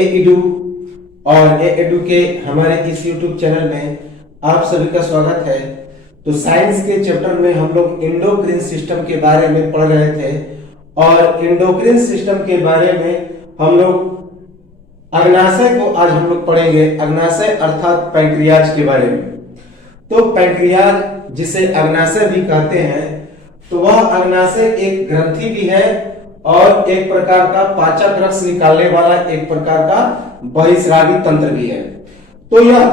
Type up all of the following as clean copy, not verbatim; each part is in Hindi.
एडू और एडू के हमारे इस YouTube चैनल में आप सभी का स्वागत है। तो साइंस के चैप्टर में हम लोग एंडोक्रिन सिस्टम के बारे में पढ़ रहे थे और एंडोक्रिन सिस्टम के बारे में हम लोग अग्नाशय को आज हम लोग पढ़ेंगे। अग्नाशय अर्थात पैंक्रियाज के बारे में। तो पैंक्रियाज जिसे अग्नाशय भी कहते हैं, तो वह अग्नाशय एक ग्रंथि भी है और एक प्रकार का पाचक रस निकालने वाला एक प्रकार का बहिस्रावी तंत्र भी है। तो यह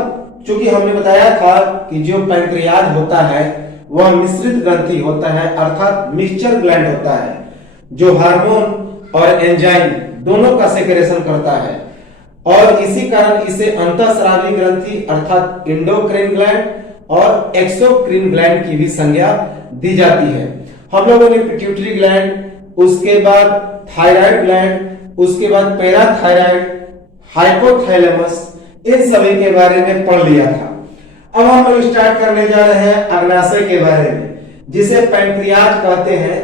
चूंकि हमने बताया था कि जो पैंक्रियाज होता है वह मिश्रित ग्रंथि होता है, अर्थात मिक्सचर ग्लैंड होता है, जो हार्मोन और एंजाइम दोनों का सेक्रेशन करता है और इसी कारण इसे अंतःस्रावी ग्रंथि अर्थात एंडोक्राइन ग्लैंड और एक्सोक्राइन ग्लैंड की भी संज्ञा दी जाती है। हम लोगों ने पिट्यूटरी ग्लैंड, उसके बाद थायराइड ग्लैंड, उसके बाद पैराथायराइड, हाइपोथैलेमस, इन सभी के बारे में पढ़ लिया था। अब हम लोग स्टार्ट करने जा रहे हैं अग्नाशय के बारे में, जिसे पैंक्रियाज कहते हैं।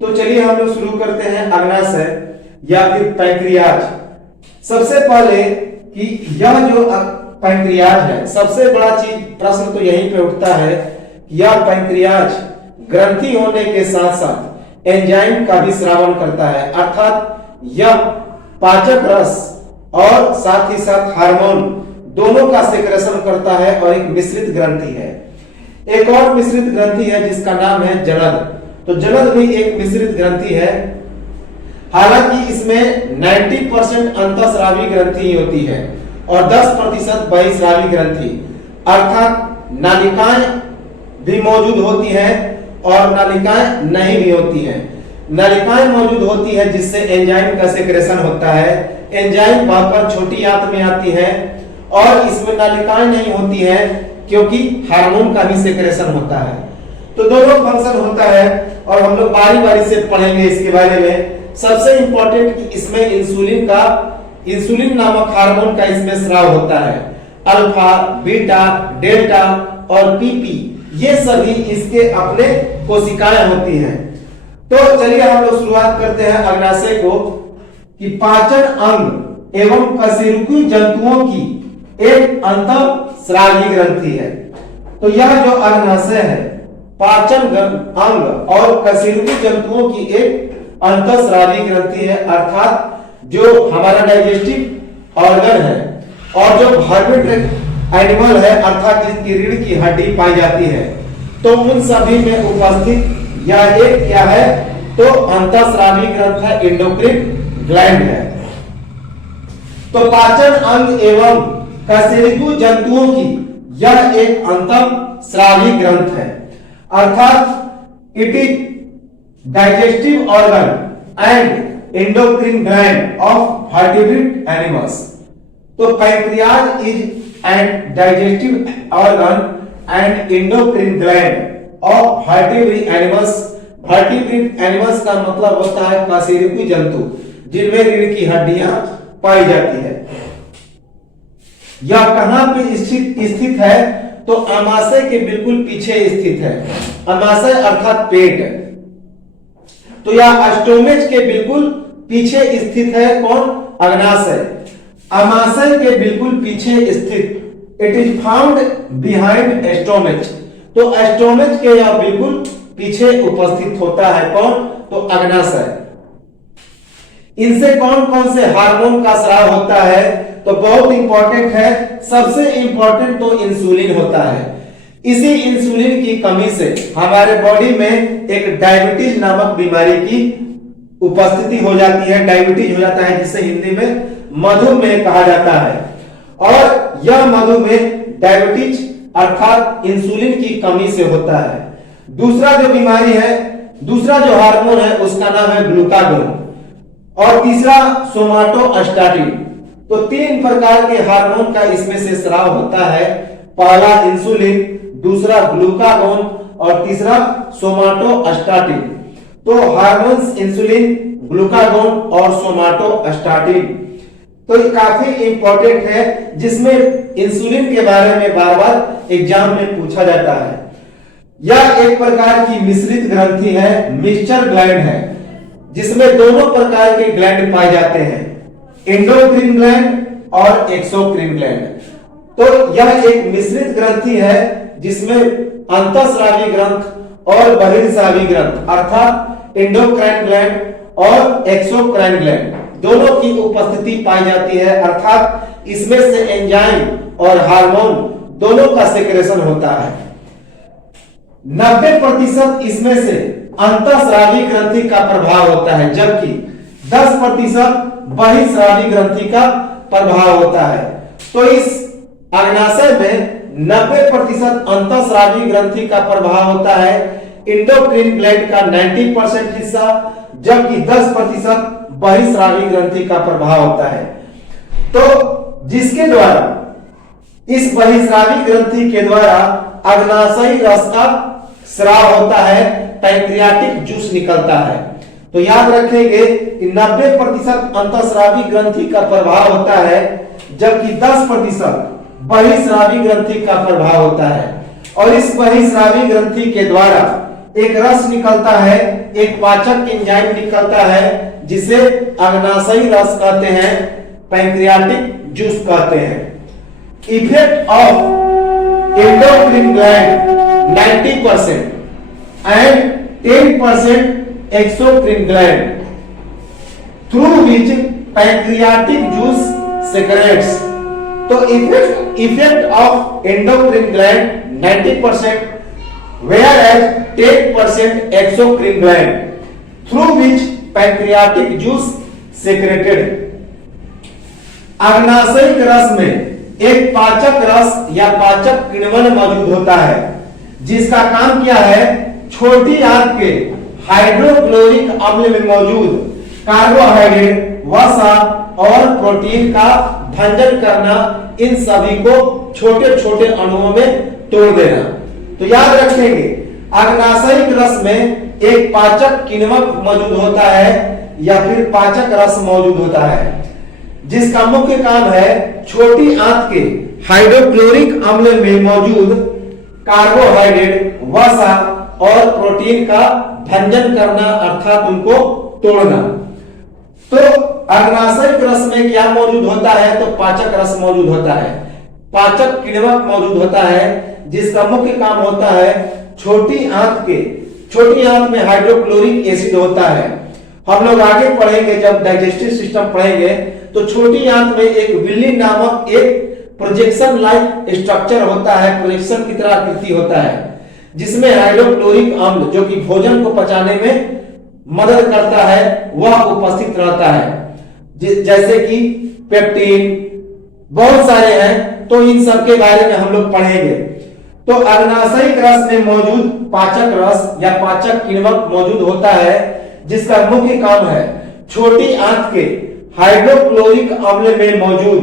तो चलिए हम लोग शुरू करते हैं अग्नाशय या फिर पैंक्रियाज। सबसे पहले कि यह जो पैंक्रियाज है, सबसे बड़ा चीज प्रश्न तो यहीं पे उठता है कि यह पैंक्रियाज ग्रंथि होने के साथ साथ एंजाइम का भी स्रावन करता है, अर्थात यह पाचक रस और साथ ही साथ हार्मोन दोनों का सेक्रेशन करता है और एक मिश्रित ग्रंथि है। एक और मिश्रित ग्रंथि है जिसका नाम है जलद। तो जलद भी एक मिश्रित ग्रंथि है, हालांकि इसमें 90% अंतःस्रावी ग्रंथि होती है और 10% बहिस्रावी ग्रंथि, अर्थात नालिकाएं भी मौजूद होती है और नालिकाएं नहीं भी होती है। नालिकाएं मौजूद होती है जिससे एंजाइम का सेक्रेशन होता है, एंजाइम बहकर छोटी आंत में आती है और इसमें नालिकाएं नहीं होती है क्योंकि हार्मोन का भी सेक्रेशन होता है। तो दोनों फंक्शन होता है और हम लोग बारी बारी से पढ़ेंगे इसके बारे में। सबसे इंपॉर्टेंट कि इसमें इंसुलिन नामक हार्मोन का इसमें स्राव होता है। अल्फा, बीटा, डेल्टा और पीपी ये सभी इसके अपने कोशिकाएं होती हैं। तो चलिए हम लोग शुरुआत करते हैं अग्नाशय को कि पाचन अंग एवं कशेरुकी जंतुओं की एक अंतःस्रावी ग्रंथि है। तो यह जो अग्नाशय है पाचन अंग और कशेरुकी जंतुओं की एक अंतःस्रावी ग्रंथि है, अर्थात जो हमारा डाइजेस्टिव ऑर्गन है और जो वर्टिब्रेट एनिमल है अर्थात जिसकी रीढ़ की हड्डी पाई जाती है, तो उन सभी में उपस्थित यह एक क्या है, तो अंतःस्रावी ग्रंथ है, एंडोक्राइन ग्लैंड है। तो पाचन अंग एवं कशेरुकी जंतुओं की यह एक अंतःस्रावी ग्रंथ है, अर्थात it is digestive organ and endocrine gland of vertebrate animals. तो pancreas is and digestive organ and endocrine gland of vertebrate animals. Vertebrate animals का मतलब होता है कशेरुकी जंतु जिनमें रीढ़ की हड्डियां पाई जाती है। यह कहां पे स्थित है, तो अमाशय के बिल्कुल पीछे स्थित है। अमाशय अर्थात पेट। तो यह स्टोमेच के बिल्कुल पीछे स्थित है। कौन? अग्नाशय। अमाशय के बिल्कुल पीछे स्थित। It is found behind stomach. तो स्टोमेच के यह बिल्कुल पीछे उपस्थित होता है। कौन? तो अग्नाशय। इनसे कौन कौन से हार्मोन का स्राव होता है, तो बहुत इंपॉर्टेंट है। सबसे इंपॉर्टेंट तो इंसुलिन होता है। इसी इंसुलिन की कमी से हमारे बॉडी में एक डायबिटीज नामक बीमारी की उपस्थिति हो जाती है। डायबिटीज हो जाता है जिसे हिंदी में मधुमेह कहा जाता है। और यह मधुमेह डायबिटीज अर्थात इंसुलिन की कमी से होता है। दूसरा जो बीमारी है, दूसरा जो हार्मोन है उसका नाम है ग्लूकागोन और तीसरा सोमाटोस्टैटिन। तो तीन प्रकार के हार्मोन का इसमें से स्राव होता है। पहला इंसुलिन, दूसरा ग्लूकागोन और तीसरा सोमाटोस्टैटिन। तो हार्मोन्स इंसुलिन, ग्लूकागोन और सोमाटोस्टैटिन तो ये काफी इंपॉर्टेंट है, जिसमें इंसुलिन के बारे में बार बार एग्जाम में पूछा जाता है। यह एक प्रकार की मिश्रित ग्रंथि है, मिक्सचर ग्लैंड है, जिसमें दोनों प्रकार के ग्लैंड पाए जाते हैं, एंडोक्राइन ग्लैंड और एक्सोक्राइन ग्लैंड। तो यह एक मिश्रित ग्रंथि है जिसमें अंतःस्रावी ग्रंथ और बहिर्स्रावी ग्रंथ अर्थात एंडोक्राइन ग्लैंड और एक्सोक्राइन ग्लैंड दोनों की उपस्थिति पाई जाती है, अर्थात इसमें से एंजाइम और हार्मोन दोनों का सेक्रेशन होता है। 90% इसमें से अंतःस्रावी ग्रंथि का प्रभाव होता है, जबकि 10% बहिर्स्रावी ग्रंथि का प्रभाव होता है। तो इस अग्नाशय में 90% अंतःस्रावी ग्रंथि का प्रभाव होता है, एंडोक्राइन ग्लैंड का 90% हिस्सा, जबकि 10% बहिर्स्रावी ग्रंथि का प्रभाव होता है। तो जिसके द्वारा इस बहिर्स्रावी ग्रंथि के द्वारा अग्नाशयी रस का स्राव होता है, पैंक्रियाटिक जूस निकलता है। तो याद रखेंगे कि 90% अंतःस्रावी ग्रंथि का प्रभाव होता है, जबकि 10% बहिर्स्रावी ग्रंथि का प्रभाव होता है। और इस बहिर्स्रावी ग्रंथि के द्वारा एक रस निकलता है, एक पाचक एंजाइम निकलता है जिसे अग्नाशयी रस कहते हैं, पैंक्रियाटिक जूस कहते हैं। Effect of endocrine gland 90% and 10% exocrine gland through which pancreatic juice secretes. तो effect of endocrine gland 90% whereas 10% exocrine gland through which pancreatic juice secreted। अग्नाशयिक रस में एक पाचक रस या पाचक किण्वन मौजूद होता है जिसका काम क्या है, छोटी आंत के हाइड्रोक्लोरिक अम्ल में मौजूद कार्बोहाइड्रेट, वसा और प्रोटीन का भंजन करना, इन सभी को छोटे छोटे अणुओं में तोड़ देना। तो याद रखेंगे अग्नाशयिक रस में एक पाचक किण्वक मौजूद होता है या फिर पाचक रस मौजूद होता है जिसका मुख्य काम है छोटी आंत के हाइड्रोक्लोरिक अम्ल में मौजूद कार्बोहाइड्रेट, वसा और प्रोटीन का भंजन करना, अर्थात उनको तोड़ना। तो अग्नाशयिक रस में क्या मौजूद होता है, तो पाचक रस मौजूद होता है, पाचक किण्वक मौजूद होता है जिसका मुख्य काम होता है छोटी आंत में हाइड्रोक्लोरिक एसिड होता है। हम लोग आगे पढ़ेंगे, जब डाइजेस्टिव सिस्टम पढ़ेंगे, तो छोटी आंत में एक विल्ली नामक एक प्रोजेक्शन लाइक स्ट्रक्चर होता है, प्रोजेक्शन की तरह आकृति होता है जिसमें हाइड्रोक्लोरिक अम्ल जो कि भोजन को पचाने में मदद करता है वह उपस्थित रहता है, जैसे कि पेप्टिन, बहुत सारे हैं, तो इन सब के बारे में हम लोग पढ़ेंगे। तो अग्नाशयिक रस में मौजूद पाचक रस या पाचक किण्वक मौजूद होता है जिसका मुख्य काम है छोटी आंत के हाइड्रोक्लोरिक अम्ल में मौजूद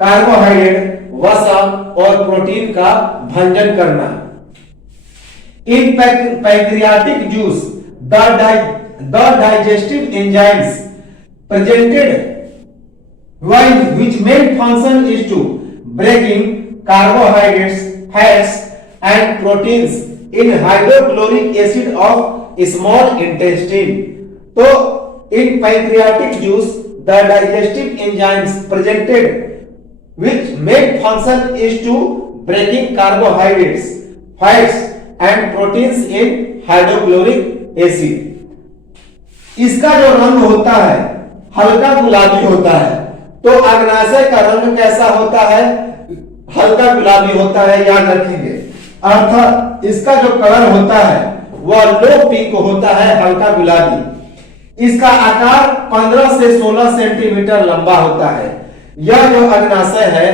कार्बोहाइड्रेट, वसा और प्रोटीन का भंजन करना। In pancreatic juice the digestive enzymes presented which main function is to breaking carbohydrates, fats and proteins in hydrochloric acid of small intestine। तो in pancreatic juice the digestive enzymes presented which main function is to breaking carbohydrates, fats and proteins in hydrochloric acid। इसका जो रंग होता है हल्का गुलाबी होता है। तो अग्नाशय का रंग कैसा होता है, हल्का गुलाबी होता है, याद रखेंगे। अर्थात इसका जो कलर होता है वह लो पिंक होता है, हल्का गुलाबी। इसका आकार 15 से 16 सेंटीमीटर लंबा होता है। यह जो अग्नाशय है,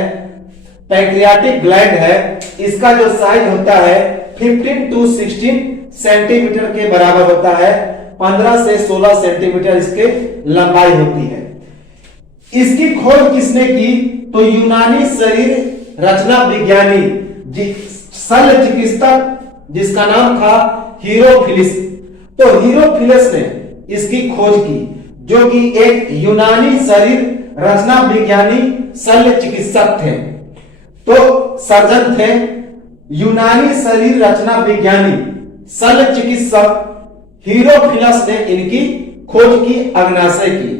पैंक्रियाटिक ग्लैंड है, इसका जो साइज होता है 15 to 16 सेंटीमीटर के बराबर होता है। 15 से 16 सेंटीमीटर इसके लंबाई होती है। इसकी खोज किसने की, तो यूनानी शरीर रचना विज्ञानी शल्य चिकित्सक जिसका नाम था हीरोफिलिस। तो हीरोफिलिस ने इसकी खोज की, जो कि एक यूनानी शरीर रचना विज्ञानी शल्य चिकित्सक थे। तो सर्जन थे, यूनानी शरीर रचना विज्ञानी शल्य चिकित्सक हीरोफिलस ने इनकी खोज की, अग्नाशय की।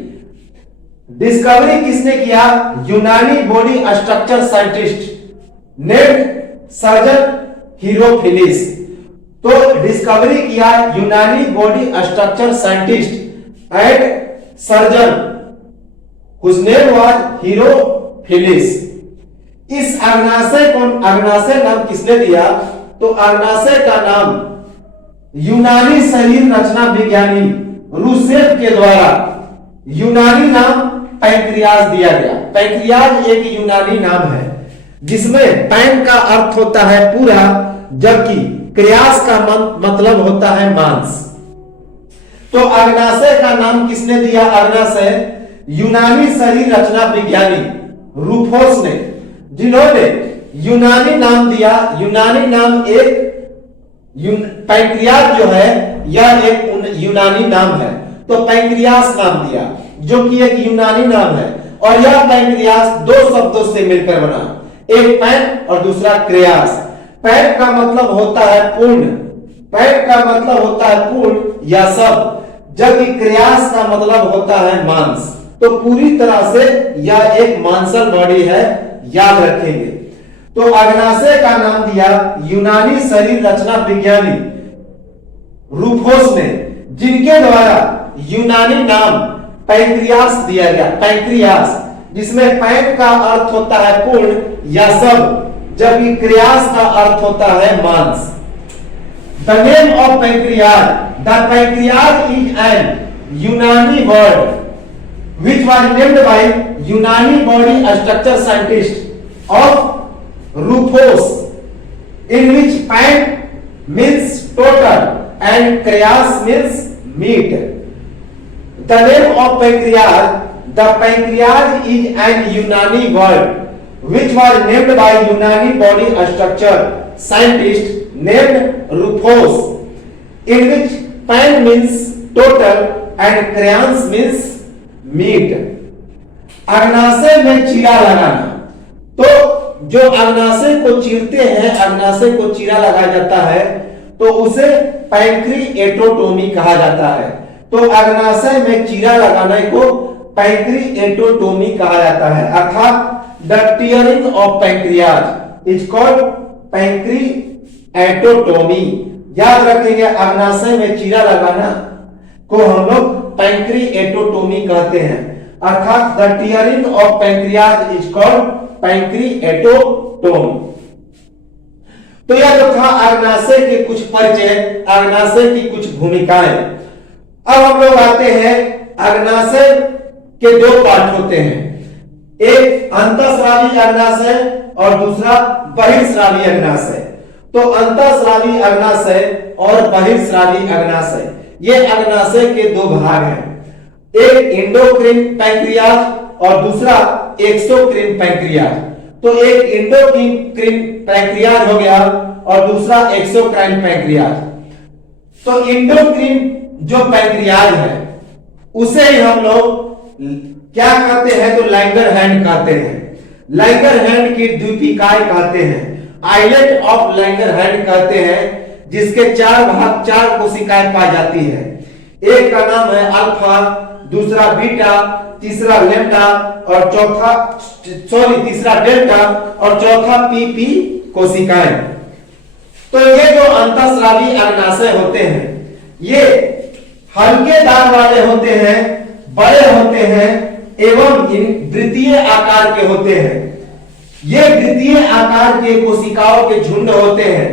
डिस्कवरी किसने किया? यूनानी body structure scientist named surgeon Herophilus. तो डिस्कवरी किया यूनानी body structure scientist and surgeon whose name was Herophilus. इस अग्नाशय नाम किसने दिया? तो अग्नाशय का नाम यूनानी शरीर रचना विज्ञानी रूसेफ के द्वारा यूनानी नाम पैंक्रियाज दिया गया। पैंक्रियाज एक यूनानी नाम है जिसमें पैन का अर्थ होता है पूरा, जबकि क्रियास का मतलब होता है मांस। तो अग्नाशय का नाम किसने दिया? अग्नाशय यूनानी शरीर रचना विज्ञानी रूफोस ने, जिन्होंने यूनानी नाम दिया। यूनानी नाम एक पैंक्रियाज जो है यह एक यूनानी नाम है, तो पैंक्रियास नाम दिया जो कि एक यूनानी नाम है। और यह पैंक्रियास दो शब्दों से मिलकर बना, एक पैन और दूसरा क्रियास। पैन का मतलब होता है पूर्ण, पैन का मतलब होता है पूर्ण या सब, जबकि क्रियास का मतलब होता है मांस। तो पूरी तरह से यह एक मांसल बॉडी है, याद रखेंगे। तो अग्नाशय का नाम दिया यूनानी शरीर रचना विज्ञानी रूफोस ने, जिनके द्वारा यूनानी नाम पैंक्रियास दिया गया। पैंक्रियास जिसमें पैन का अर्थ होता है पूर्ण या सब, जबकि क्रियास का अर्थ होता है मांस। The name of pancreas, the pancreas is an यूनानी word which was named by Unani body structure scientist of Rufus, in which pan means total and cryas means meat. The name of pancreas, the pancreas is an Unani word which was named by Unani body structure scientist named Rufus, in which pan means total and cryas means meat. अग्नाशय में चीरा लगाना, तो जो अग्नाशय को चीरते हैं, अग्नाशय को चीरा लगाया जाता है तो उसे पैंक्रिएटोटोमी कहा जाता है। तो अग्नाशय में चीरा लगाने को पैंक्रिएटोटोमी कहा जाता है, अर्थात the tearing of pancreas is called pancreatotomy. याद रखेंगे, अग्नाशय में चीरा लगाना को हम लोग पैंक्रिएटोटोमी कहते हैं, अर्थात the tearing of pancreas is called pancreatotomy. तो यह जो था अग्नाशय के कुछ परिचय, अग्नाशय की कुछ भूमिकाएं। अब हम लोग आते हैं, अग्नाशय के दो पार्ट होते हैं, एक अंतःस्रावी अग्नाशय और दूसरा बहिर्स्रावी अग्नाशय। तो अंतःस्रावी अग्नाशय और बहिर्स्रावी अग्नाशय, ये अग्नाशय के दो भाग हैं, एक एंडोक्रीन पैंक्रियाज और दूसरा एक्सोक्रीन पैंक्रियाज। तो एक एंडोक्रीन पैंक्रियाज हो गया और दूसरा एक्सोक्राइन पैंक्रियाज। तो एंडोक्रीन जो पैंक्रियाज है उसे हम लोग क्या कहते हैं? तो लैंगरहैंड कहते हैं, लैंगरहैंड की द्वीपिकाएं कहते हैं, आइलैंड ऑफ लैंगरहैंड कहते हैं, जिसके चार कोशिकाएं पाई जाती है। एक का नाम है अल्फा, दूसरा बीटा, तीसरा लेम्डा और तीसरा डेल्टा और चौथा पीपी कोशिकाएं। तो ये जो अंतःस्रावी अग्नाशय होते हैं ये हल्के दाब वाले होते हैं, बड़े होते हैं एवं वृत्तीय आकार के होते हैं। ये वृत्तीय आकार के कोशिकाओं के झुंड होते हैं,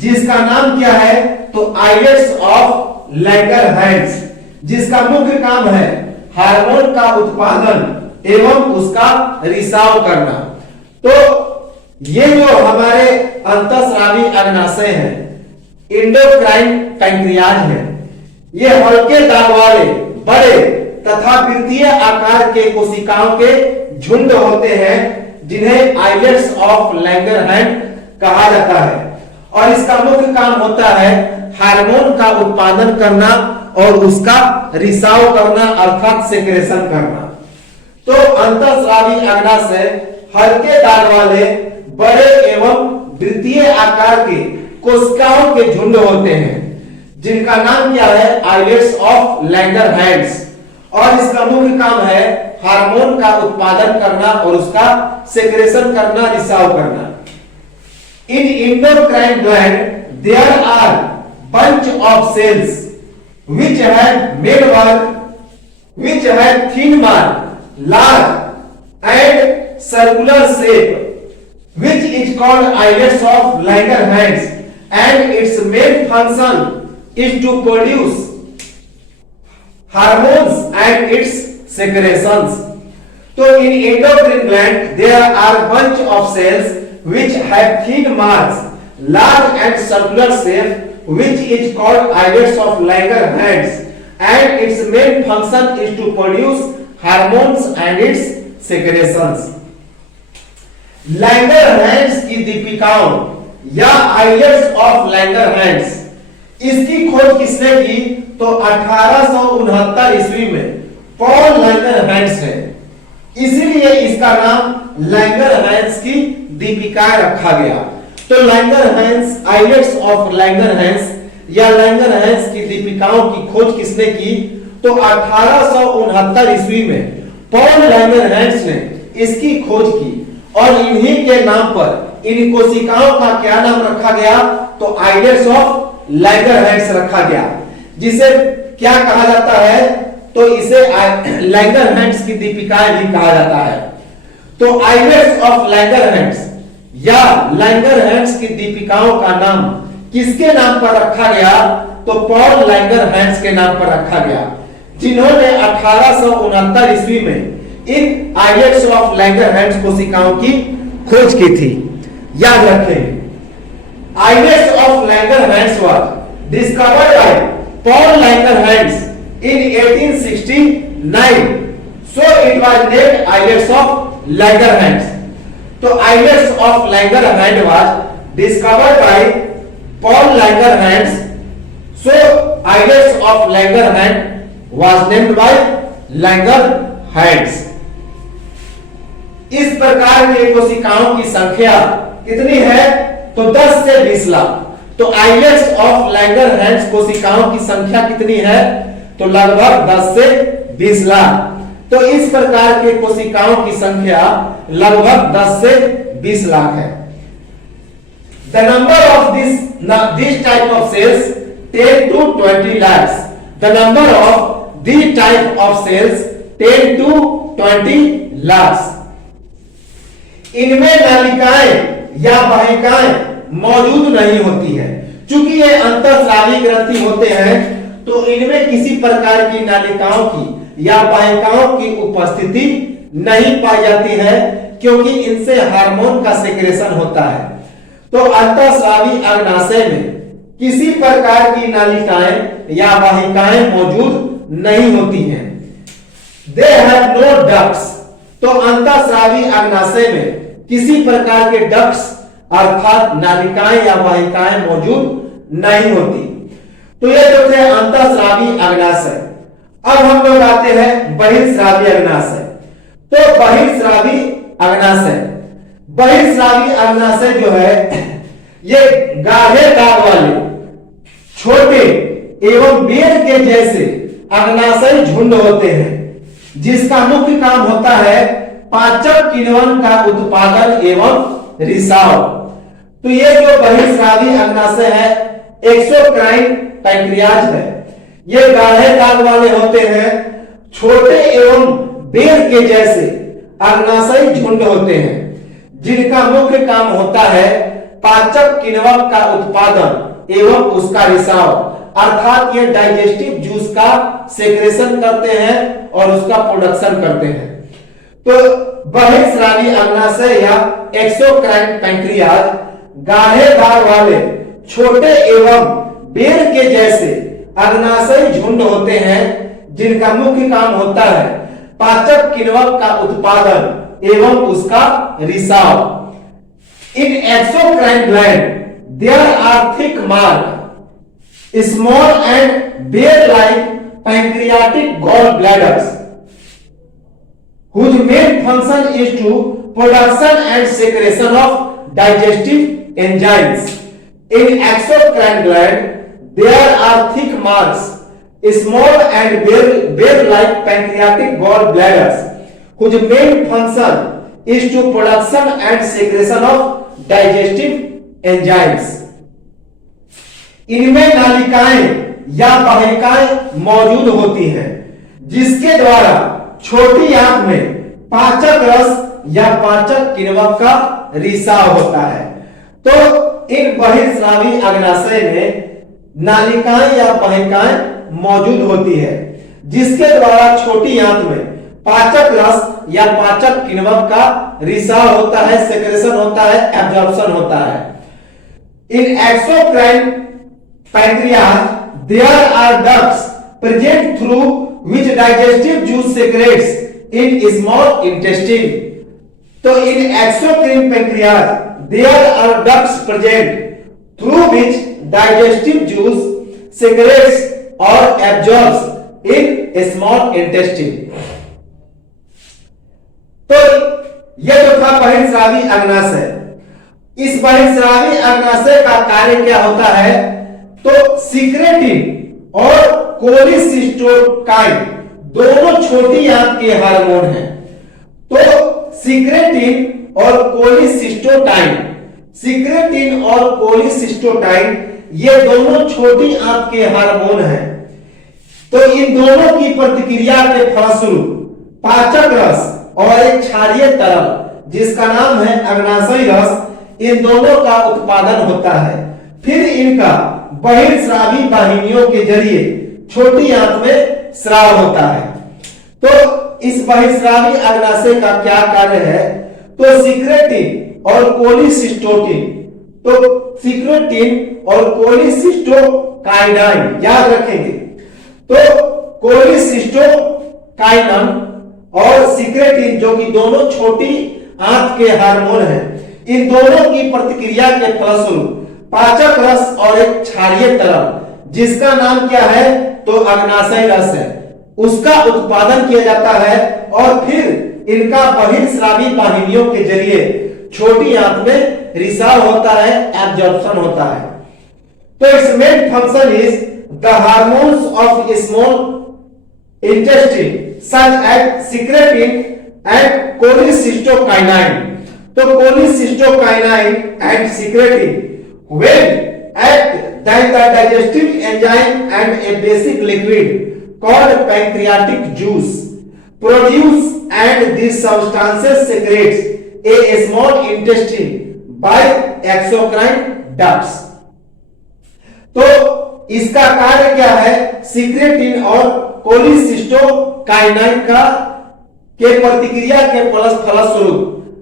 जिसका नाम क्या है? तो आइलेट्स ऑफ लैंगरहैंड्स, जिसका मुख्य काम है हार्मोन का उत्पादन एवं उसका रिसाव करना। तो ये जो हमारे अंतःस्रावी अग्नाशय हैं, एंडोक्राइन पैंक्रियाज है, ये हल्के दाब वाले बड़े तथा वृत्तीय आकार के कोशिकाओं के झुंड होते हैं, जिन्हें आइलेट्स ऑफ लैंगरहैंड कहा जाता है। और इसका मुख्य काम होता है हार्मोन का उत्पादन करना और उसका रिसाव करना, अर्थात सेक्रेशन करना। तो अंतःस्रावी अग्नाशय हल्के दाब वाले बड़े एवं वृत्तीय आकार के कोशिकाओं के झुंड होते हैं, जिनका नाम क्या है? Islets of Langerhans. और इसका मुख्य काम है हार्मोन का उत्पादन करना और उसका सेक्रेशन करना, रिसाव करना। इन endocrine gland there are bunch of cells which have thin mark, large and circular shape, which is called islets of Langerhans, and its main function is to produce hormones and its secretions. So in endocrine gland there are bunch of cells which have thin marks, large and circular shape, which is called islets of Langerhans, and its main function is to produce hormones and its secretions. Langerhans की दीपिकाओं या islets of Langerhans, इसकी खोज किसने की? तो 1869 ईस्वी में पॉल लैंगरहैंस है। इसीलिए इसका नाम लैंगरहैंस की दीपिका रखा गया। तो लैंगरहैंस, आइलेट्स ऑफ लैंगरहैंस या लैंगरहैंस की दीपिकाओं की खोज किसने की? तो 1869 ईस्वी में पॉल लैंगरहैंस ने इसकी खोज की और इन्हीं के नाम पर इन कोशिकाओं का क्या नाम रखा गया? तो आइलेट्स ऑफ लैंगरहैंस रखा गया, जिसे क्या कहा जाता है? तो इसे लैंगरहैंस की दीपिकाएं भी कहा जाता है। तो आइलेट्स ऑफ लैंगरहैंस या लैंगरहैंस की दीपिकाओं का नाम किसके नाम पर रखा गया? तो पॉल लैंगरहैंस के नाम पर रखा गया, जिन्होंने 1869 ईस्वी में इन आइलेट्स ऑफ लैंगरहैंस कोशिकाओं की खोज की थी। याद रखें, islets of Langerhans was discovered by Paul Langerhans in 1869, so it was named islets of Langerhans. तो islets of Langerhans was discovered by Paul Langerhans, so islets of Langerhans was named by Langerhans. इस प्रकार की कोशिकाओं की संख्या कितनी है? तो 10 से 20 लाख। तो आइलेट्स ऑफ लैंगरहैंस कोशिकाओं की संख्या कितनी है? तो लगभग 10 से 20 लाख। तो इस प्रकार के कोशिकाओं की संख्या लगभग 10 से 20 लाख है। The number of this type of cells 10 to 20 lakhs. The number of these type of cells 10 to 20 lakhs. इनमें नालिकाएं या वाहिकाएं मौजूद नहीं होती है। चूंकि ये अंतःस्रावी ग्रंथि होते हैं, तो इनमें किसी प्रकार की नालिकाओं की या वाहिकाओं की उपस्थिति नहीं पाई जाती है, क्योंकि इनसे हार्मोन का सेक्रेशन होता है। तो अंतःस्रावी अग्नाशय में किसी प्रकार की नालिकाएं या वाहिकाएं मौजूद नहीं होती हैं। They have no ducts. तो अंतःस्रावी अग्नाशय में किसी प्रकार के डक्ट्स अर्थात नालिकाएं या वाहिकाएं मौजूद नहीं होती। तो ये जो थे अंतःस्रावी अग्नाशय। अब हम लोग आते हैं बहिर्स्रावी अग्नाशय। तो बहिर्स्रावी अग्नाशय, बहिर्स्रावी अग्नाशय जो है ये गाढ़े दाग वाले छोटे एवं बेर के जैसे अग्नाशय झुंड होते हैं, जिसका मुख्य काम होता है पाचक किण्वन का उत्पादन एवं रिसाव। तो ये जो बहिर्स्रावी अग्नाशय है एक्सोक्राइन पैंक्रियाज है। ये गाढ़े दाग वाले होते हैं, छोटे एवं बेर के जैसे अग्नाशय झुंड होते हैं, जिनका मुख्य काम होता है पाचक किण्वक का उत्पादन एवं उसका रिसाव, अर्थात ये डाइजेस्टिव जूस का सेक्रेशन करते हैं और उसका प्रोडक्शन करते हैं। तो बहिर्स्रावी अग्नाशय या एक्सोक्राइन पैंक्रियाज गाढ़े दाग वाले छोटे एवं बेर के जैसे अग्नाशय झुंड होते हैं, जिनका मुख्य काम होता है पाचक किण्वक का उत्पादन एवं उसका रिसाव। In exocrine gland there are thick mark small and bear-like pancreatic gallbladders, whose main function is to production and secretion of digestive enzymes. In exocrine gland, there are thick marks small and bear-like pancreatic gallbladders, whose main function is to production and secretion of digestive enzymes. इनमें नालिकाएं या वाहिकाएं मौजूद होती हैं, जिसके द्वारा छोटी आंत में पाचक रस या पाचक किण्वक का रिसाव होता है। तो इन बहिर्स्रावी अग्नाशय में नालिकाएं या वाहिकाएं मौजूद होती है, जिसके द्वारा छोटी आंत में पाचक रस या पाचक किण्वक का रिसाव होता है, सेक्रेशन होता है, एब्जॉर्प्शन होता है। इन exocrine pancreas there are ducts present through which digestive juice secretes in small intestine. तो in exocrine pancreas there are ducts present through which digestive juice secretes or absorbs in small intestine. तो यह जो था बहिर्स्रावी अग्नाशय, इस बहिर्स्रावी अग्नाशय का कार्य क्या होता है? तो सिक्रेटिन और कोलिसिस्टोकाइन दोनों छोटी आंत के हार्मोन हैं। तो सिक्रेटिन और कोलिसिस्टोकाइन, सिक्रेटिन और कोलिसिस्टोकाइन ये दोनों छोटी आंत के हार्मोन हैं। तो इन दोनों की प्रतिक्रिया के फलस्वरूप पाचक रस और एक क्षारीय तरल जिसका नाम है अग्नाशयी रस, इन दोनों का उत्पादन होता है। फिर इनका बहिर्स्रावी वाहिनियों के जरिए छोटी आंत में स्राव होता है। तो इस बहिर्स्रावी अग्नाशय का क्या कार्य है? तो सिक्रेटिन और कोलिसिस्टोकिन, तो सिक्रेटिन और कोलिसिस्टोकाइनाइन याद रखेंगे। तो कोलिसिस्टोकाइनन और सिक्रेटिन जो कि दोनों छोटी आंत के हार्मोन हैं, इन दोनों की प्रतिक्रिया के फलस्वरूप पाचक रस और एक क्षारीय तरल जिसका नाम क्या है? तो अग्नाशयी रस है, उसका उत्पादन किया जाता है और फिर इनका बहिर्स्रावी वाहिनियों के जरिए छोटी आंत में रिसाव होता है, एब्जॉर्प्शन होता है। तो its main function is the hormones of small intestine such as secretin and cholecystokinin. तो cholecystokinin and secretin when act then the digestive enzyme and a basic liquid called pancreatic juice produce and these substances secretes a small intestine by exocrine ducts. तो इसका कार्य क्या है? सिक्रेटिन और कोलिसिस्टोकाइनाइन का के प्रतिक्रिया के फलस्वरूप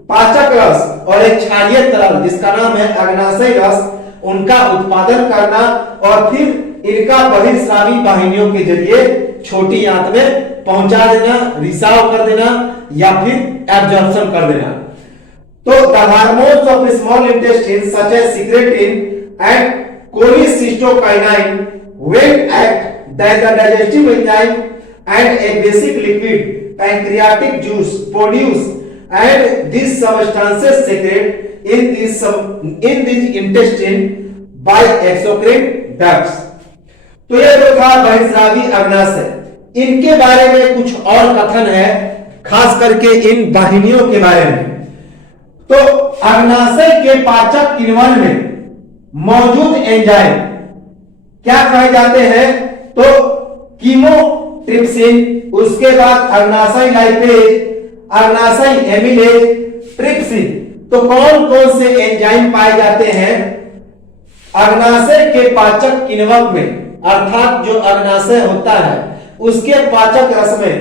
पाचक रस और एक क्षारीय तरल जिसका नाम है अग्नाशयी रस, उनका उत्पादन करना और फिर इनका बहिर्स्रावी वाहिनियों के जरिए छोटी आंत में पहुंचा देना, रिसाव कर देना या फिर एब्जॉर्प्शन कर देना। तो the hormones of small intestine such as secretin and cholecystokinin when act the digestive enzyme and a basic liquid pancreatic juice produce and these substances secrete in this intestine by exocrine ducts. तो ये जो था बहिर्स्रावी अग्नाशय, इनके बारे में कुछ और कथन है, खास करके इन वाहिनियों के बारे में। तो अग्नाशय के पाचक किण्वन में मौजूद एंजाइम क्या कहे जाते हैं? तो कीमोट्रिप्सिन, उसके बाद अग्नाशयी लाइपेज, अग्नाशयी एमिलेज, ट्रिप्सिन। तो कौन कौन से एंजाइम पाए जाते हैं अग्नाशय के पाचक किण्वक में, अर्थात जो अग्नाशय होता है उसके पाचक रस में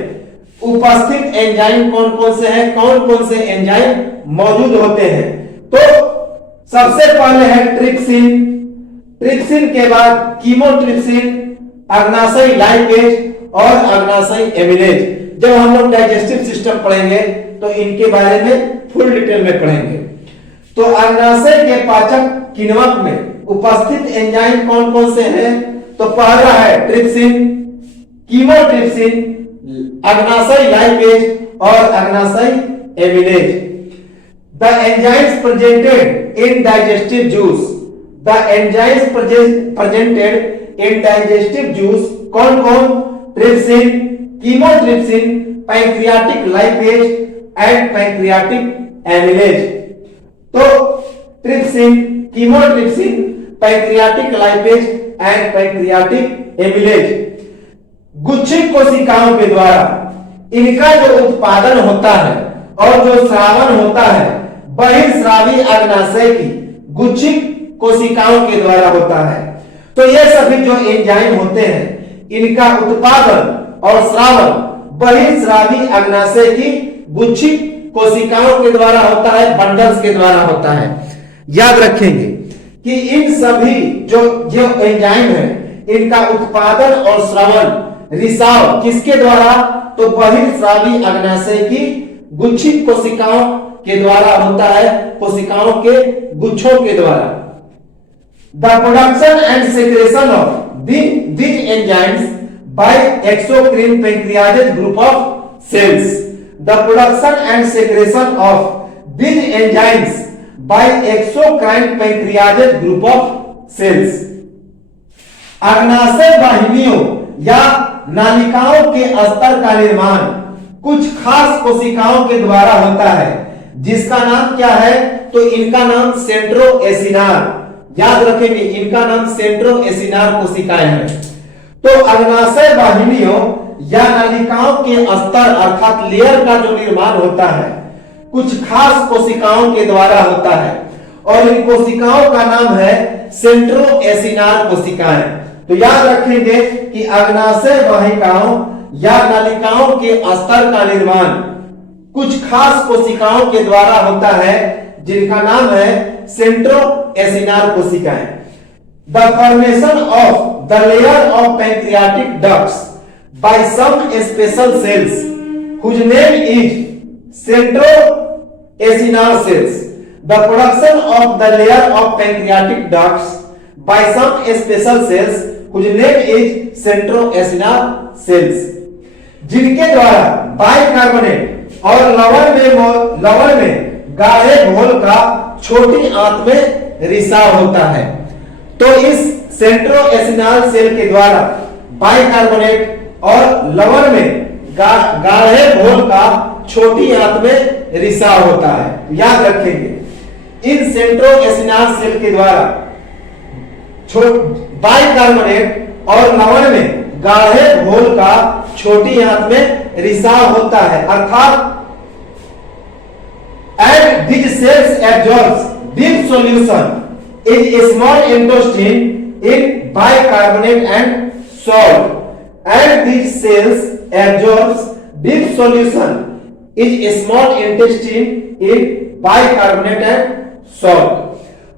उपस्थित एंजाइम कौन कौन से हैं, कौन कौन से एंजाइम मौजूद होते हैं? तो सबसे पहले है ट्रिप्सिन, ट्रिप्सिन के बाद कीमोट्रिप्सिन, अग्नाशयी लाइपेज और अग्नाशयी एमिलेज। जब हम लोग डाइजेस्टिव सिस्टम पढ़ेंगे तो इनके बारे में फुल डिटेल में पढ़ेंगे। तो अग्नाशय के पाचक किण्वक में उपस्थित एंजाइम कौन कौन से हैं? तो पहला है ट्रिप्सिन, कीमोट्रिप्सिन, अग्नाशयी लाइपेज और अग्नाशयी amylase. The enzymes presented in digestive juice the enzymes presented in digestive juice कौन कौन? Trypsin, chymotrypsin, pancreatic lipase and pancreatic amylase. तो trypsin, chymotrypsin, pancreatic lipase and pancreatic amylase गुच्छित कोशिकाओं के द्वारा इनका जो उत्पादन होता है और जो स्रावन होता है बहिर्स्रावी अग्नाशय की गुच्छित कोशिकाओं के द्वारा होता है। तो ये सभी जो एंजाइम होते हैं इनका उत्पादन और स्रावन बहिर्स्रावी अग्नाशय की गुच्छित कोशिकाओं के द्वारा होता है, बंडल्स के द्वारा होता है। याद रखेंगे कि इन सभी जो एंजाइम है इनका उत्पादन और स्रावन रिसाव किसके द्वारा? तो बहिर्स्रावी अग्नाशय की गुच्छित कोशिकाओं के द्वारा होता है, कोशिकाओं के गुच्छों के द्वारा। The production and secretion of these enzymes by exocrine pancreatic group of cells. The production and secretion of these enzymes by exocrine pancreatic group of cells. अग्नाशय वाहिनियों या नालिकाओं के स्तर का निर्माण कुछ खास कोशिकाओं के द्वारा होता है, जिसका नाम क्या है? तो इनका नाम सेंट्रोएसिनार। याद रखेंगे इनका नाम सेंट्रोएसिनार कोशिकाएं हैं। तो अग्नाशय वाहिनियों या नालिकाओं के स्तर अर्थात लेयर का जो निर्माण होता है कुछ खास कोशिकाओं के द्वारा होता है और इन कोशिकाओं का नाम है सेंट्रोएसिनार कोशिकाएं। तो याद रखेंगे कि अग्नाशय वाहिकाओं या नालिकाओं के स्तर का निर्माण कुछ खास कोशिकाओं के द्वारा होता है, जिनका नाम है सेंट्रोएसिनार कोशिकाएं। The formation of the layer of pancreatic ducts by some special cells whose name is centroacinar cells. The production of the layer of pancreatic ducts by some special cells whose name is centroacinar cells, जिनके द्वारा बाइकार्बोनेट और लवण में गाढ़े घोल का छोटी आंत में रिसाव होता है। तो इस सेंट्रोएसिनार सेल के द्वारा बाइकार्बोनेट और लवण में गाढ़े घोल का छोटी आंत में रिसाव होता है। याद रखेंगे इन सेंट्रोएसिनार सेल के द्वारा बाइकार्बोनेट और लवण में गाढ़े घोल का छोटी आंत में रिसाव होता है, अर्थात and these cells absorbs deep solution in small intestine in bicarbonate and salt, and these cells absorbs deep solution in small intestine in bicarbonate and salt।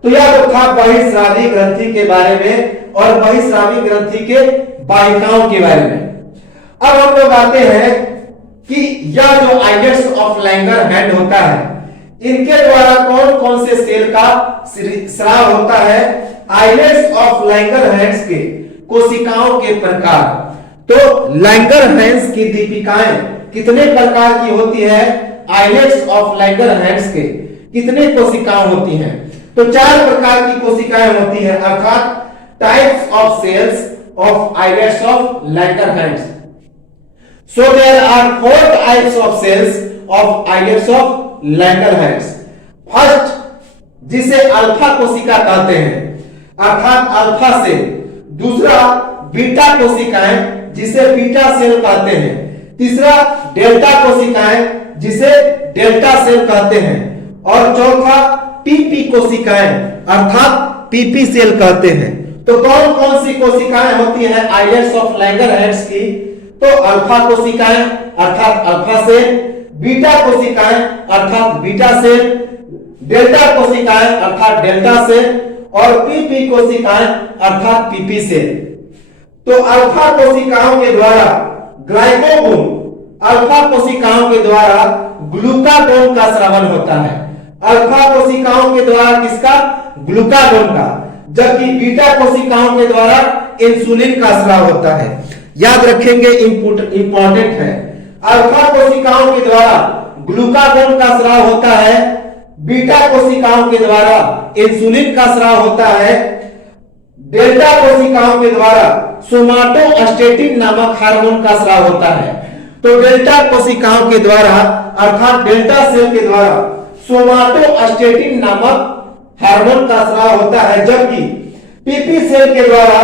तो यह तो था बहिस्रावी ग्रंथि के बारे में और बहिस्रावी ग्रंथि के वाहिकाओं के बारे में। अब हम लोग आते हैं कि यह जो आइलेट्स ऑफ लैंगरहैंस होता है इनके द्वारा कौन कौन से सेल का स्राव होता है। आइलेट्स ऑफ लैंगरहैंस के कोशिकाओं के प्रकार। तो लैंगरहैंस की दीपिकाएं कितने प्रकार की होती है? आइलेट्स ऑफ लैंगरहैंस के कितने कोशिकाएं होती हैं? तो 4 प्रकार की कोशिकाएं होती हैं, अर्थात types of cells of islets of Langerhans. So there are 4 types of cells of islets of Langerhans. First, जिसे अल्फा कोशिका कहते हैं, अर्थात अल्फा सेल। दूसरा बीटा कोशिकाएं जिसे बीटा सेल कहते हैं। तीसरा डेल्टा कोशिकाएं जिसे डेल्टा सेल कहते हैं। और चौथा पीपी कोशिकाएं अर्थात पीपी सेल कहते हैं। तो कौन कौन सी कोशिकाएं होती हैं आइलेट्स ऑफ लैंगरहैंस की? तो अल्फा कोशिकाएं अर्थात अल्फा सेल, बीटा कोशिकाएं अर्थात बीटा सेल, डेल्टा कोशिकाएं अर्थात डेल्टा सेल और पीपी कोशिकाएं अर्थात पीपी सेल। तो अल्फा कोशिकाओं के द्वारा ग्लाइकोगोन, अल्फा कोशिकाओं के द्वारा ग्लूकागोन का स्रावन होता है। अल्फा कोशिकाओं के द्वारा किसका? ग्लूकागोन का। जबकि बीटा कोशिकाओं के द्वारा इंसुलिन का स्राव होता है। याद रखेंगे इंपॉर्टेंट है। अल्फा कोशिकाओं के द्वारा ग्लूकागोन का स्राव होता है, बीटा कोशिकाओं के द्वारा इंसुलिन का स्राव होता है डेल्टा कोशिकाओं के द्वारा सोमाटोस्टेटिन नामक हार्मोन का स्राव होता है। तो डेल्टा कोशिकाओं के द्वारा अर्थात डेल्टा सेल के द्वारा सोमाटोस्टेटिन नामक हार्मोन का स्राव होता है, जबकि पीपी सेल के द्वारा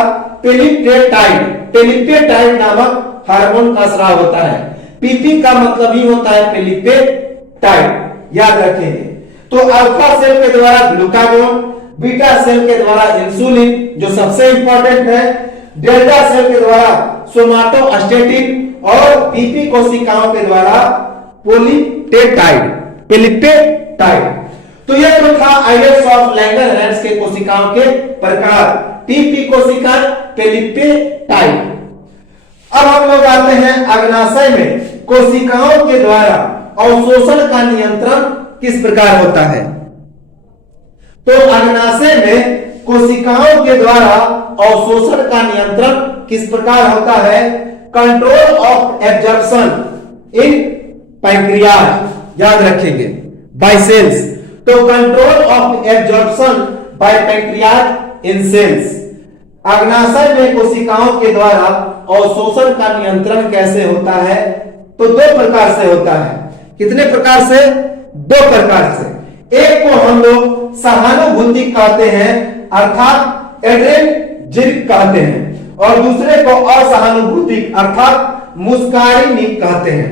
पेलिपेटाइड नामक हार्मोन का स्राव होता है। पीपी का मतलब ही होता है पेलिपेटाइड, याद रखेंगे। तो अल्फा सेल के द्वारा ग्लूकागोन, बीटा सेल के द्वारा इंसुलिन जो सबसे इंपॉर्टेंट है, डेल्टा सेल के द्वारा सोमाटोस्टेटिन और पीपी कोशिकाओं के द्वारा पेलिपेटाइड। तो यह तो था आइलेट्स ऑफ लैंगरहैंस के कोशिकाओं के प्रकार, टीपी कोशिका, पेलिपेटाइड। अब हम लोग आते हैं अग्नाशय में कोशिकाओं के द्वारा अवशोषण का नियंत्रण किस प्रकार होता है। तो अग्नाशय में कोशिकाओं के द्वारा अवशोषण का नियंत्रण किस प्रकार होता है। Control of absorption in pancreas, याद रखेंगे, बाय सेल्स। तो control of absorption by pancreas in cells, अग्नाशय में कोशिकाओं के द्वारा अवशोषण का नियंत्रण कैसे होता है। तो दो प्रकार से होता है। कितने प्रकार से? दो प्रकार से। एक को हम लोग सहानुभूति कहते हैं अर्थात एड्रेनर्जिक कहते हैं, और दूसरे को असहानुभूति अर्थात मुस्कारिनिक कहते हैं।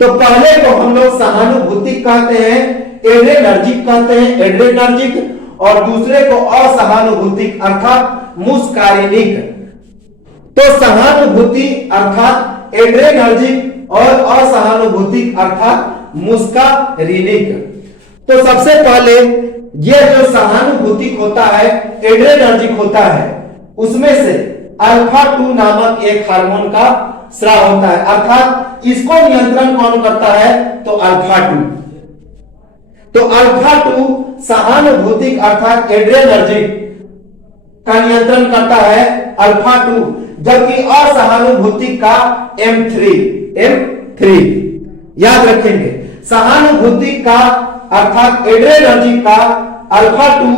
तो पहले को हम लोग सहानुभूति कहते हैं, एड्रेनर्जिक कहते हैं, एड्रेनर्जिक, और दूसरे को असहानुभूतिक अर्थात मुस्कारिनिक। तो सहानुभूति अर्थात एड्रेनर्जिक और असहानुभूतिक अर्थात मुस्कारिनिक। तो सबसे पहले ये जो सहानुभूतिक होता है, एड्रेनर्जिक होता है, उसमें से अल्फा 2 नामक एक हार्मोन का स्राव होता है, अर्थात इसको नियंत्रण कौन करता है। तो अल्फा 2। तो अल्फा 2 सहानुभूतिक अर्थात एड्रेनर्जिक का नियंत्रण करता है अल्फा 2, जबकि असहानुभूतिक का M3 याद रखेंगे। सहानुभूतिक का अर्थात एड्रेनर्जिक का अल्फा 2,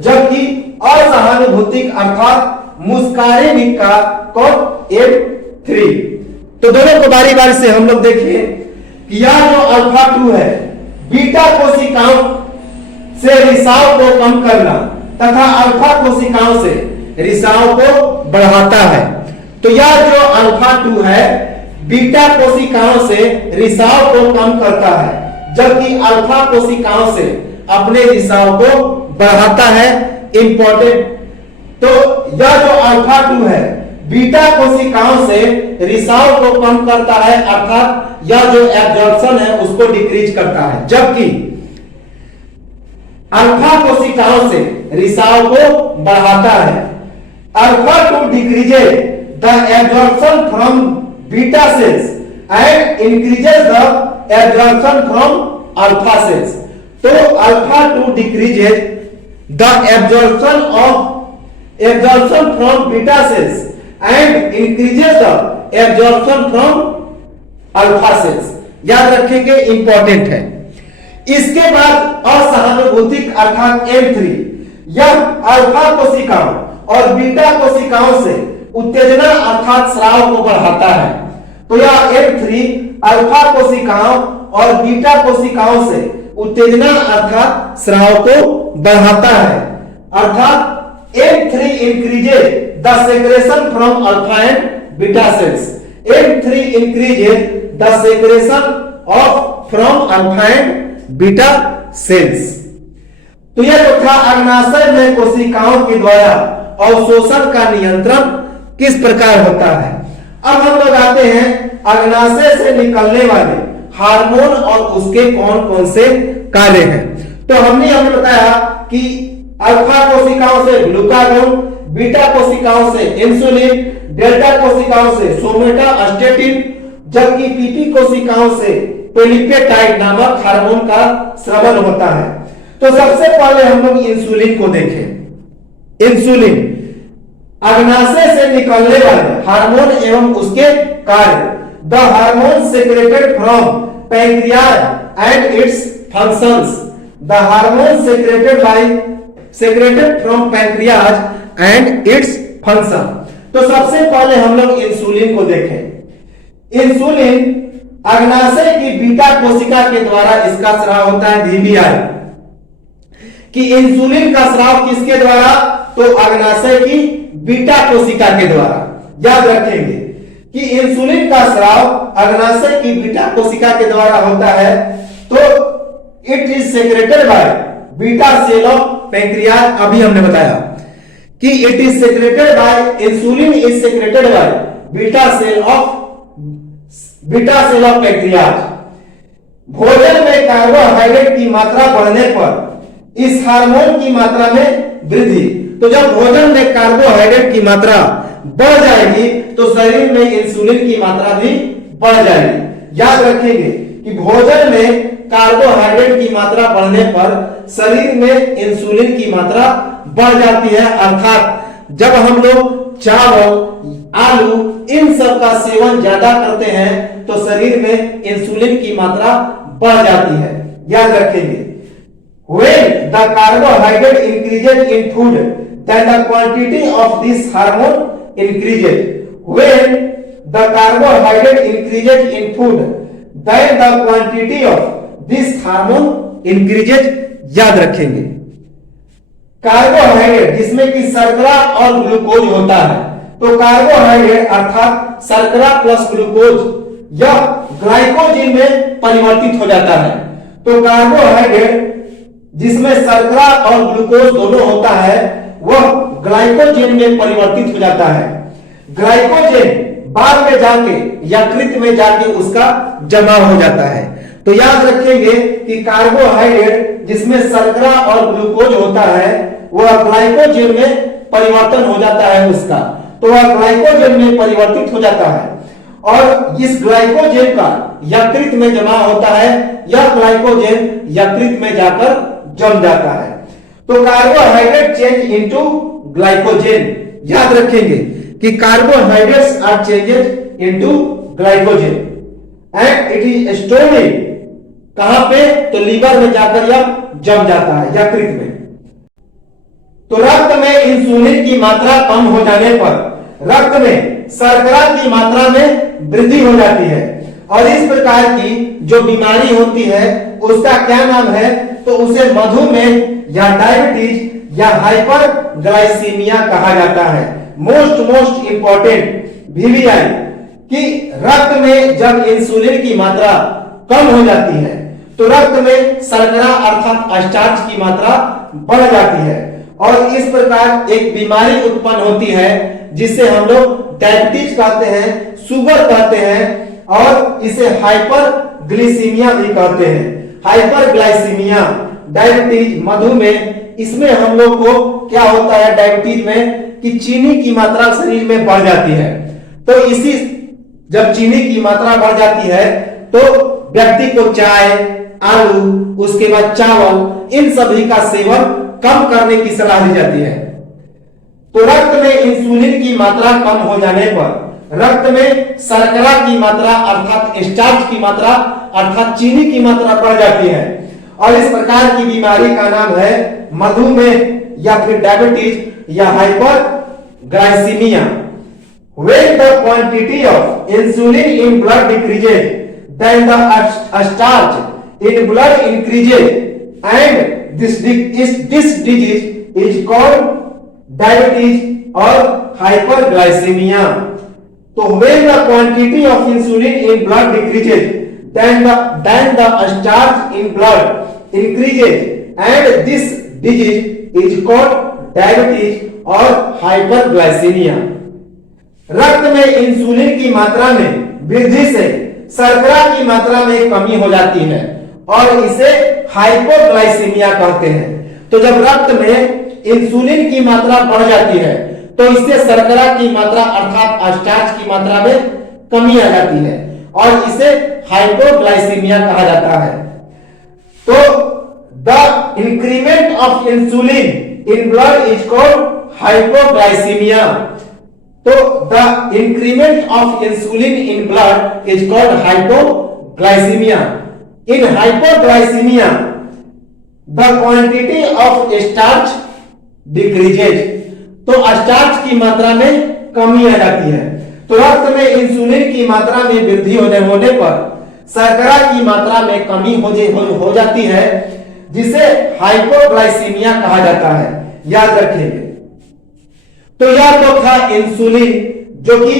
जबकि असहानुभूतिक अर्थात मुस्कारिनिक का कौन M3। तो दोनों को बारी बारी से हम लोग देखिए कि यह जो अल्फा 2 है बीटा कोशिकाओं से रिसाव को कम करना तथा अल्फा कोशिकाओं से रिसाव को बढ़ाता है। तो यह जो अल्फा 2 है बीटा कोशिकाओं से रिसाव को कम करता है, जबकि अल्फा कोशिकाओं से अपने रिसाव को बढ़ाता है। इंपॉर्टेंट। तो यह जो अल्फा 2 है बीटा कोशिकाओं से रिसाव को कम करता है, अर्थात यह जो एब्जॉर्प्शन है उसको डिक्रीज करता है, जबकि अल्फा कोशिकाओं से रिसाव को बढ़ाता है। Alpha 2 decreases the absorption from beta cells and increases the absorption from alpha cells. तो alpha 2 decreases the absorption from beta cells and increases the absorption from alpha cells, याद रखेंगे, इंपॉर्टेंट है। इसके बाद असहानुभूतिक अर्थात M3, यह अल्फा कोशिकाओं और बीटा कोशिकाओं से उत्तेजना अर्थात स्राव को बढ़ाता है। तो यह M3 अल्फा कोशिकाओं और बीटा कोशिकाओं से उत्तेजना अर्थात स्राव को बढ़ाता है, अर्थात M3 increases the secretion from alpha and beta cells. M3 increases the secretion of from alpha and beta cells. तो यह जो था अग्नाशय में कोशिकाओं के द्वारा अवशोषण का नियंत्रण किस प्रकार होता है। अब हम लोग आते हैं अग्नाशय से निकलने वाले हार्मोन और उसके कौन कौन से कार्य हैं। तो हमने बताया कि अल्फा कोशिकाओं से ग्लूकागोन, बीटा कोशिकाओं से इंसुलिन, डेल्टा कोशिकाओं से सोमेटास्टेटिन, जबकि पीटी कोशिकाओं से पेलिपेटाइड नामक हार्मोन का स्रावन होता है। तो सबसे पहले हम लोग इंसुलिन को देखें। इंसुलिन अग्नाशय से निकलने वाले हार्मोन एवं उसके कार्य। The hormone secreted from pancreas and it's functions. The hormone secreted from pancreas and its function. तो सबसे पहले हम लोग इंसुलिन को देखें। इंसुलिन अग्नाशय की बीटा कोशिका के द्वारा इसका स्राव होता है, वीबीआई। कि इंसुलिन का स्राव किसके द्वारा? तो अग्नाशय की बीटा कोशिका के द्वारा। याद रखेंगे कि इंसुलिन का स्राव अग्नाशय की बीटा कोशिका के द्वारा होता है। तो it is secreted by beta cell of pancreas. अभी हमने बताया कि it is secreted by, insulin is secreted by beta cell of pancreas. भोजन में कार्बोहाइड्रेट की मात्रा बढ़ने पर इस हार्मोन की मात्रा में वृद्धि। तो जब भोजन में कार्बोहाइड्रेट की मात्रा बढ़ जाएगी तो शरीर में इंसुलिन की मात्रा भी बढ़ जाएगी। याद रखेंगे कि भोजन में कार्बोहाइड्रेट की मात्रा बढ़ने पर शरीर में इंसुलिन की मात्रा बढ़ जाती है। अर्थात जब हम लोग चावल, आलू इन सब का सेवन ज्यादा करते हैं तो शरीर में इंसुलिन की मात्रा बढ़ जाती है। याद रखेंगे, when the carbohydrate increases in food then the quantity of this hormone increases. When the carbohydrate increases in food then the quantity of this hormone increases. याद रखेंगे, कार्बोहाइड्रेट जिसमें कि शर्करा और ग्लूकोज होता है, तो कार्बोहाइड्रेट अर्थात शर्करा प्लस ग्लूकोज यह ग्लाइकोजन में परिवर्तित हो जाता है। तो कार्बोहाइड्रेट जिसमें शर्करा और ग्लूकोज दोनों होता है वह ग्लाइकोजन में परिवर्तित हो जाता है। ग्लाइकोजन बाद में जाके यकृत में जाके उसका जमा हो जाता है। तो याद रखेंगे कि कार्बोहाइड्रेट जिसमें शर्करा और ग्लूकोज होता है वह ग्लाइकोजन में परिवर्तन हो जाता है उसका, तो वह ग्लाइकोजन में परिवर्तित हो जाता है और इस ग्लाइकोजन का यकृत में जमा होता है। यह ग्लाइकोजन यकृत में जाकर जम जाता है। तो कार्बोहाइड्रेट चेंज इनटू ग्लाइकोजन। याद रखेंगे कि carbohydrates are changes into glycogen and it is stored in, कहां पे? तो लीवर में जाकर यह जम जाता है, यकृत में। तो रक्त में इंसुलिन की मात्रा कम हो जाने पर रक्त में शर्करा की मात्रा में वृद्धि हो जाती है और इस प्रकार की जो बीमारी होती है उसका क्या नाम है? तो उसे मधुमेह या डायबिटीज या हाइपरग्लाइसीमिया कहा जाता है। मोस्ट इंपॉर्टेंट वीवीआई कि रक्त में जब इंसुलिन की मात्रा कम हो जाती है तो रक्त में शर्करा अर्थात स्टार्च की मात्रा बढ़ जाती है और इस प्रकार एक बीमारी उत्पन्न होती है जिसे हम लोग डायबिटीज कहते हैं, शुगर कहते हैं और इसे हाइपरग्लाइसीमिया भी कहते हैं। हाइपरग्लाइसीमिया, डायबिटीज, मधुमेह, इसमें हम लोग को क्या होता है डायबिटीज में कि चीनी की मात्रा शरीर में बढ़ जाती है। तो इसी जब चीनी की मात्रा बढ़ जाती है तो व्यक्ति को चाय, आलू, उसके बाद चावल इन सभी का सेवन कम करने की सलाह दी जाती है। तो रक्त में इंसुलिन की मात्रा कम हो जाने पर रक्त में शर्करा की मात्रा अर्थात स्टार्च की मात्रा अर्थात चीनी की मात्रा बढ़ जाती है और इस प्रकार की बीमारी का नाम है मधुमेह या फिर डायबिटीज या hyperglycaemia. When the quantity of insulin in blood decreases, then the starch in blood increases, and this disease is called diabetes or hyperglycemia. So when the quantity of insulin in blood decreases, then the starch in blood increases, and this disease is called diabetes or hyperglycemia. रक्त में इंसुलिन की मात्रा में वृद्धि से शर्करा की मात्रा में कमी हो जाती है और इसे हाइपोग्लाइसीमिया कहते हैं। तो जब रक्त में इंसुलिन की मात्रा बढ़ जाती है तो इससे शर्करा की मात्रा अर्थात स्टार्च की मात्रा में कमी आ जाती है और इसे हाइपोग्लाइसीमिया कहा जाता है। तो the increment of insulin in blood is called hypoglycaemia. तो the increment of insulin in blood is called hypoglycaemia. In hypoglycaemia the quantity of starch decreases. तो स्टार्च की मात्रा में कमी आ जाती है। तो रक्त में इंसुलिन की मात्रा में वृद्धि होने पर शर्करा की मात्रा में कमी हो जाती है, जिसे हाइपोग्लाइसीमिया कहा जाता है। याद रखेंगे। तो यह तो था इंसुलिन, जो कि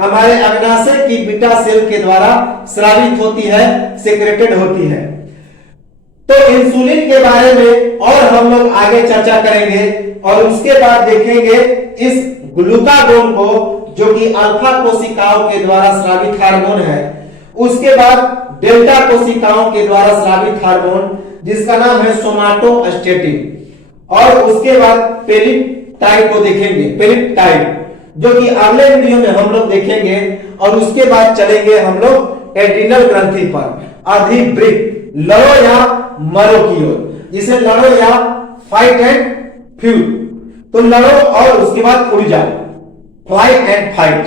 हमारे अग्नाशय की बीटा सेल के द्वारा स्रावित होती है, सेक्रेटेड होती है। तो इंसुलिन के बारे में और हम लोग आगे चर्चा करेंगे और उसके बाद देखेंगे इस ग्लूकागोन को, जो कि अल्फा कोशिकाओं के द्वारा स्रावित हार्मोन है। उसके बाद डेल्टा कोशिकाओं के द्वारा स्रावित हार्मोन, जिसका नाम है सोमाटोस्टेटिन। और उसके बाद पेप्टाइड को देखेंगे, पेप्टाइड, जो कि अगले वीडियो में हम लोग देखेंगे। और उसके बाद चलेंगे हम लोग एड्रिनल ग्रंथि पर, अधिवृक्क, लड़ो या मरो की ओर, जिसे लड़ो या फाइट एंड फ्यूज। तो लड़ो और उसके बाद ऊर्जा, फ्लाइट एंड फाइट,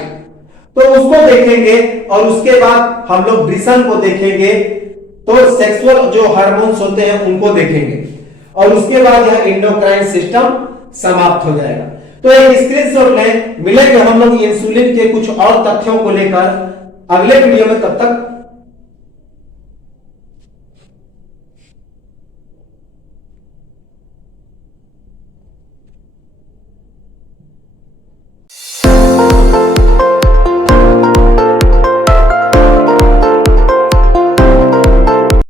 तो उसको देखेंगे। और उसके बाद हम लोग वृषण को देखेंगे, तो सेक्सुअल जो हार्मोन्स होते हैं उनको देखेंगे। और उसके बाद यह एंडोक्राइन सिस्टम समाप्त हो जाएगा। तो एक स्क्रीनशॉट लें, मिलेंगे हम लोग इंसुलिन के कुछ और तथ्यों को लेकर अगले वीडियो में। तब तक